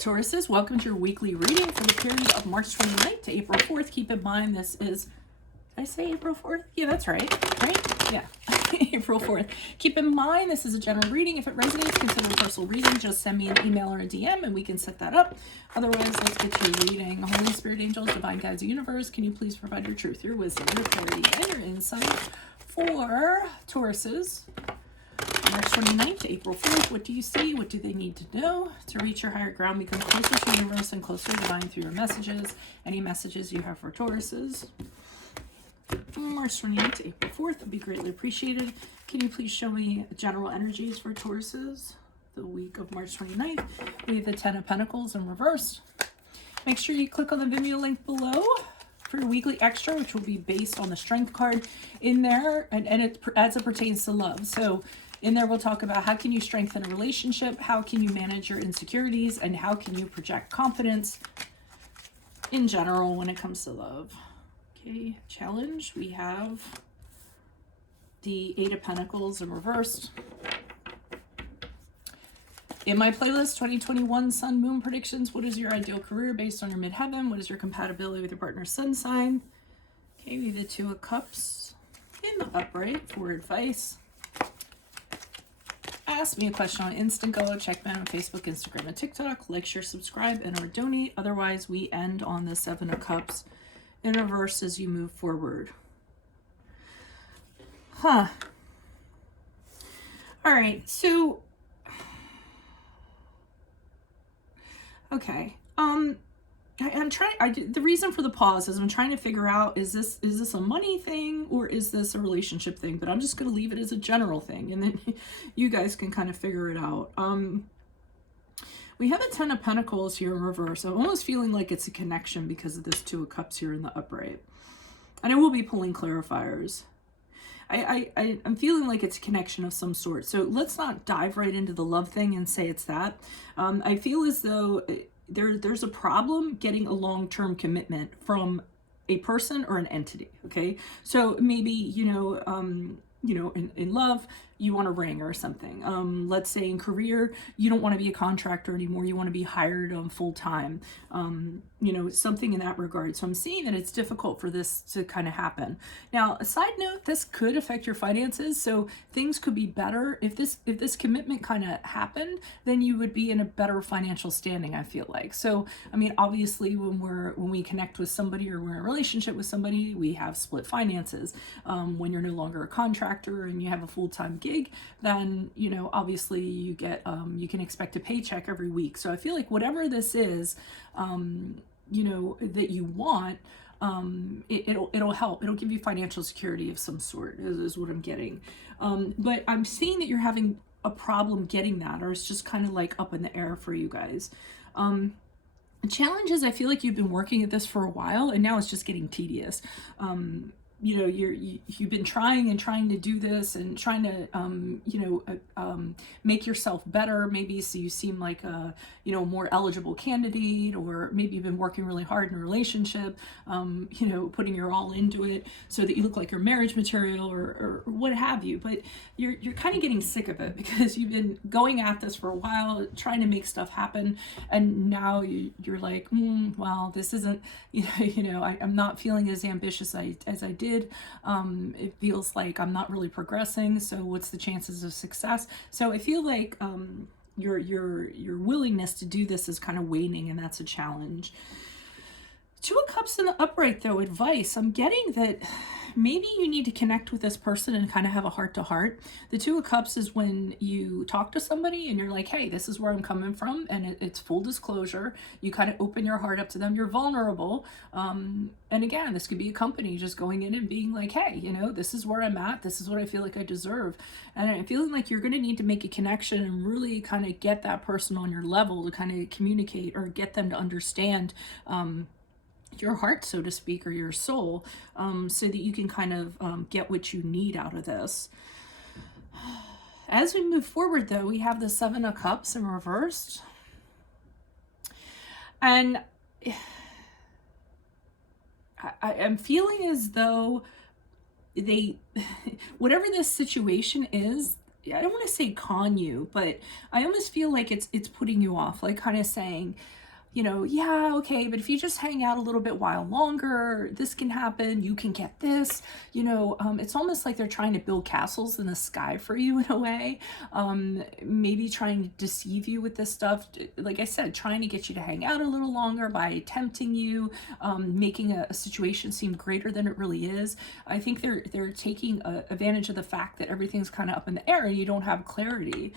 Tauruses, welcome to your weekly reading for the period of March 29th to April 4th. Keep in mind this is, did I say April 4th? Yeah, that's right. Yeah, April 4th. Keep in mind this is a general reading. If it resonates, consider a personal reading. Just send me an email or a DM and we can set that up. Otherwise, let's get to your reading. Holy Spirit, angels, divine guides, universe, can you please provide your truth, your wisdom, your clarity, and your insight for Tauruses? March 29th to April 4th, what do you see? What do they need to know to reach your higher ground, become closer to the universe and closer to divine through your messages? Any messages you have for Tauruses? March 29th to April 4th would be greatly appreciated. Can you please show me general energies for Tauruses the week of March 29th? We have the Ten of Pentacles in reverse. Make sure you click on the Vimeo link below for your weekly extra, which will be based on the Strength card in there, and it as it pertains to love. So in there, we'll talk about how can you strengthen a relationship, how can you manage your insecurities, and how can you project confidence in general when it comes to love. Okay, challenge, we have the Eight of Pentacles in reversed. In my playlist, 2021 Sun Moon Predictions, what is your ideal career based on your midheaven? What is your compatibility with your partner's sun sign? Okay, we have the Two of Cups in the upright for advice. Ask me a question on Instant Go. Check me out on Facebook, Instagram, and TikTok. Like, share, subscribe, and or donate. Otherwise, we end on the Seven of Cups in reverse as you move forward. All right, so okay. I'm trying. The reason for the pause is I'm trying to figure out, is this a money thing or is this a relationship thing? But I'm just going to leave it as a general thing, and then you guys can kind of figure it out. We have a Ten of Pentacles here in reverse. I'm almost feeling like it's a connection because of this Two of Cups here in the upright, and I will be pulling clarifiers. I'm feeling like it's a connection of some sort. So let's not dive right into the love thing and say it's that. I feel as though there's a problem getting a long-term commitment from a person or an entity. Okay, so maybe in love you want a ring or something. Let's say in career you don't want to be a contractor anymore, you want to be hired full-time, something in that regard. So I'm seeing that it's difficult for this to kind of happen. Now, a side note, this could affect your finances, so things could be better if this commitment kind of happened, then you would be in a better financial standing, I feel like. So I mean, obviously when we connect with somebody or we're in a relationship with somebody, we have split finances. When you're no longer a contractor and you have a full-time gig, then obviously you get you can expect a paycheck every week. So I feel like whatever this is that you want, it'll help. It'll give you financial security of some sort is what I'm getting. But I'm seeing that you're having a problem getting that, or it's just kind of like up in the air for you guys. The challenge is I feel like you've been working at this for a while and now it's just getting tedious. You've been trying to do this and trying to make yourself better, maybe so you seem like a more eligible candidate, or maybe you've been working really hard in a relationship, putting your all into it so that you look like your marriage material or what have you. But you're kind of getting sick of it because you've been going at this for a while, trying to make stuff happen, and now you're like, well, this isn't, I'm not feeling as ambitious as I did. It feels like I'm not really progressing. So what's the chances of success? So I feel like your willingness to do this is kind of waning, and that's a challenge. Two of Cups in the upright, though, advice. I'm getting that maybe you need to connect with this person and kind of have a heart-to-heart. The Two of Cups is when you talk to somebody and you're like, hey, this is where I'm coming from, and it's full disclosure. You kind of open your heart up to them. You're vulnerable. And again, this could be a company just going in and being like, hey, this is where I'm at. This is what I feel like I deserve. And I'm feeling like you're going to need to make a connection and really kind of get that person on your level to kind of communicate or get them to understand your heart, so to speak, or your soul, so that you can kind of get what you need out of this. As we move forward, though, we have the Seven of Cups in reversed. And I'm feeling as though whatever this situation is, I don't want to say con you, but I almost feel like it's putting you off, like kind of saying, yeah, okay, but if you just hang out a little bit while longer, this can happen, you can get this, it's almost like they're trying to build castles in the sky for you in a way. Maybe trying to deceive you with this stuff. Like I said, trying to get you to hang out a little longer by tempting you, making a situation seem greater than it really is. I think they're taking advantage of the fact that everything's kind of up in the air and you don't have clarity.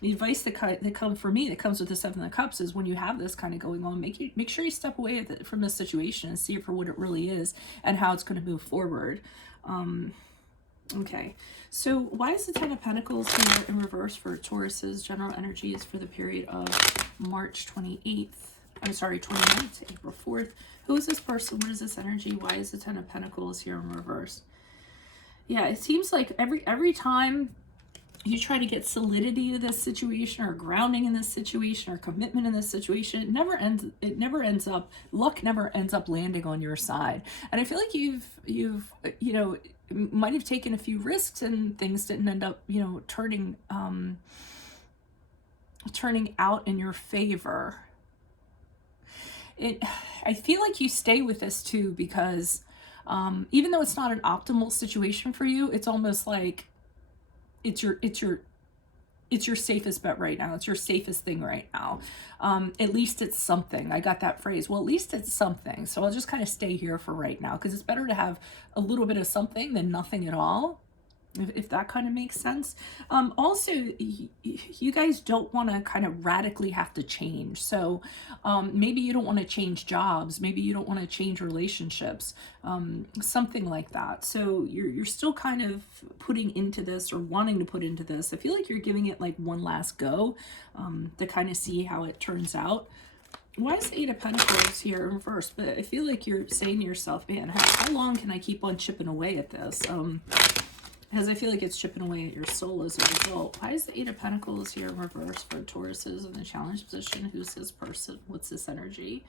The advice that comes for me, that comes with the Seven of Cups, is when you have this kind of going on, make sure you step away from this situation and see it for what it really is and how it's going to move forward. Okay, so why is the Ten of Pentacles here in reverse for Taurus's general energies for the period of March 28th? I'm sorry, 29th to April 4th. Who is this person? What is this energy? Why is the Ten of Pentacles here in reverse? Yeah, it seems like every time you try to get solidity to this situation or grounding in this situation or commitment in this situation, it never ends up, luck never ends up landing on your side. And I feel like you've might have taken a few risks and things didn't end up, turning out in your favor. I feel like you stay with this too because even though it's not an optimal situation for you, it's almost like it's your safest bet right now. It's your safest thing right now. At least it's something. I got that phrase. Well, at least it's something. So I'll just kind of stay here for right now because it's better to have a little bit of something than nothing at all. If that kind of makes sense. Also, you guys don't want to kind of radically have to change. So maybe you don't want to change jobs. Maybe you don't want to change relationships. Something like that. So you're still kind of putting into this or wanting to put into this. I feel like you're giving it like one last go to kind of see how it turns out. Why is the Eight of Pentacles here in reverse? But I feel like you're saying to yourself, man, how long can I keep on chipping away at this? Because I feel like it's chipping away at your soul as a result. Why is the Eight of Pentacles here in reverse for Tauruses in the challenge position? Who's this person? What's this energy?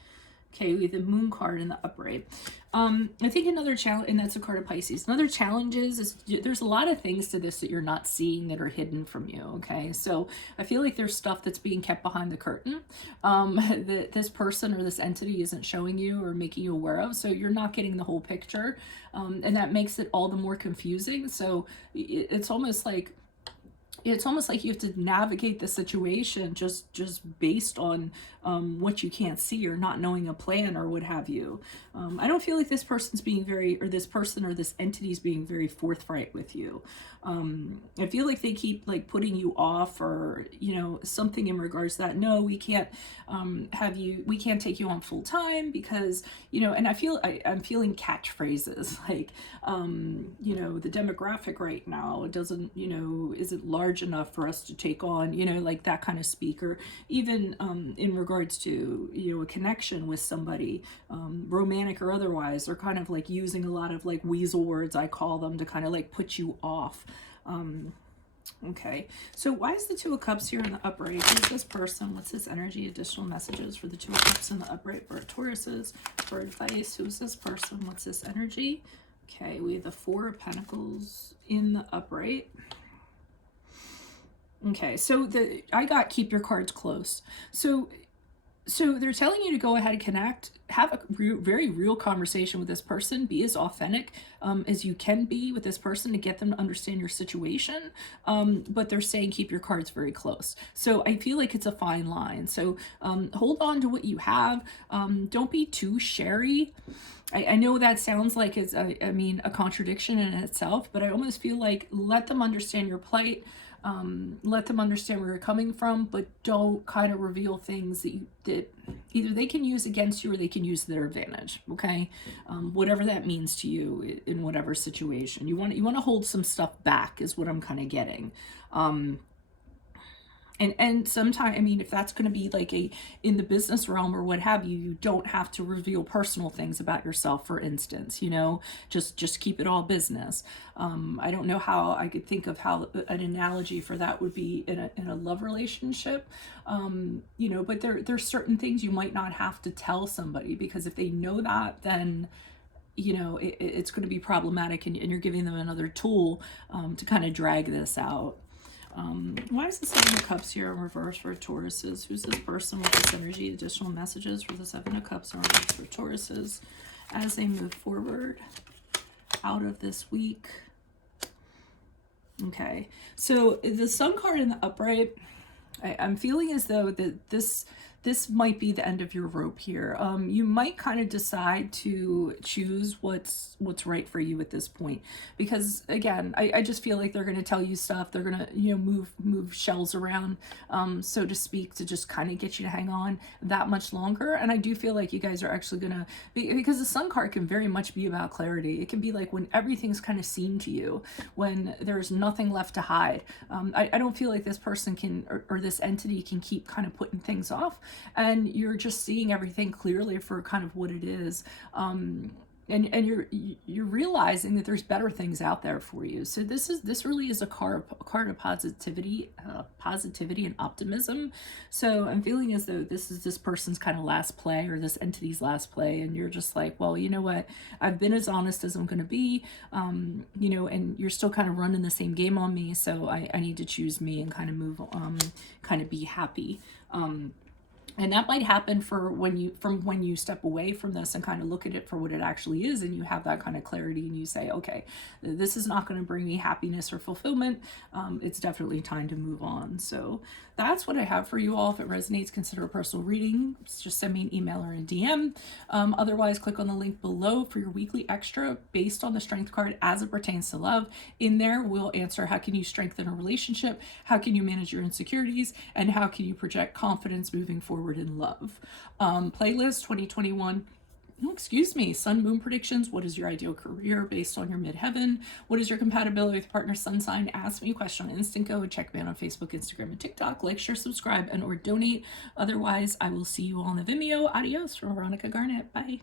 Okay, we have the Moon card in the upright. I think another challenge, and that's a card of Pisces. Another challenge is there's a lot of things to this that you're not seeing that are hidden from you, okay? So I feel like there's stuff that's being kept behind the curtain that this person or this entity isn't showing you or making you aware of. So you're not getting the whole picture, and that makes it all the more confusing. So it's almost like you have to navigate the situation just based on what you can't see or not knowing a plan or what have you. I don't feel like this person's being this person or this entity's being very forthright with you. I feel like they keep like putting you off or, something in regards to that. No, we can't we can't take you on full time because, and I'm feeling catchphrases like, the demographic right now doesn't, isn't large enough for us to take on, like that kind of speaker, even in regards to, a connection with somebody, romantic or otherwise. They're kind of like using a lot of like weasel words, I call them, to kind of like put you off. Okay, so why is the Two of Cups here in the upright? Who's this person? What's this energy? Additional messages for the Two of Cups in the upright for Tauruses. For advice, who's this person? What's this energy? Okay, we have the Four of Pentacles in the upright. Okay, so I got keep your cards close. So they're telling you to go ahead and connect, have a very real conversation with this person, be as authentic as you can be with this person to get them to understand your situation. But they're saying keep your cards very close. So I feel like it's a fine line. So hold on to what you have. Don't be too sherry. I know that sounds like it's, a contradiction in itself, but I almost feel like let them understand your plight. Let them understand where you're coming from, but don't kind of reveal things that either they can use against you or they can use to their advantage. Okay, whatever that means to you in whatever situation you want to hold some stuff back is what I'm kind of getting. And sometimes, if that's going to be like in the business realm or what have you, you don't have to reveal personal things about yourself, for instance, just keep it all business. I don't know how I could think of how an analogy for that would be in a love relationship, but there's certain things you might not have to tell somebody, because if they know that, then you know, it's going to be problematic, and you're giving them another tool to kind of drag this out. Why is the Seven of Cups here in reverse for Tauruses? Who's this person with this energy? Additional messages for the Seven of Cups in reverse for Tauruses as they move forward out of this week. Okay, so the Sun card in the upright, I'm feeling as though that this might be the end of your rope here. You might kind of decide to choose what's right for you at this point, because again, I just feel like they're going to tell you stuff. They're going to, you know, move shells around, so to speak, to just kind of get you to hang on that much longer. And I do feel like you guys are actually going to, because the Sun card can very much be about clarity. It can be like when everything's kind of seen to you, when there's nothing left to hide. I don't feel like this person can, or this entity can keep kind of putting things off, and you're just seeing everything clearly for kind of what it is. And you're realizing that there's better things out there for you. So this really is a card of positivity and optimism. So I'm feeling as though this is this person's kind of last play, or this entity's last play, and you're just like, well, you know what, I've been as honest as I'm going to be, you know, and you're still kind of running the same game on me, so I need to choose me and kind of move, kind of be happy. And that might happen from when you step away from this and kind of look at it for what it actually is, and you have that kind of clarity, and you say, okay, this is not going to bring me happiness or fulfillment. It's definitely time to move on. So that's what I have for you all. If it resonates, consider a personal reading. Just send me an email or a DM. Otherwise, click on the link below for your weekly extra based on the Strength card as it pertains to love. In there, we'll answer how can you strengthen a relationship, how can you manage your insecurities, and how can you project confidence moving forward in love. Playlist 2021. Excuse me, Sun Moon predictions. What is your ideal career based on your midheaven? What is your compatibility with partner sun sign? Ask me a question on Instant Go. Check me out on Facebook, Instagram, and TikTok. Like, share, subscribe, and or donate. Otherwise, I will see you all in the Vimeo. Adios from Veronica Garnett. Bye.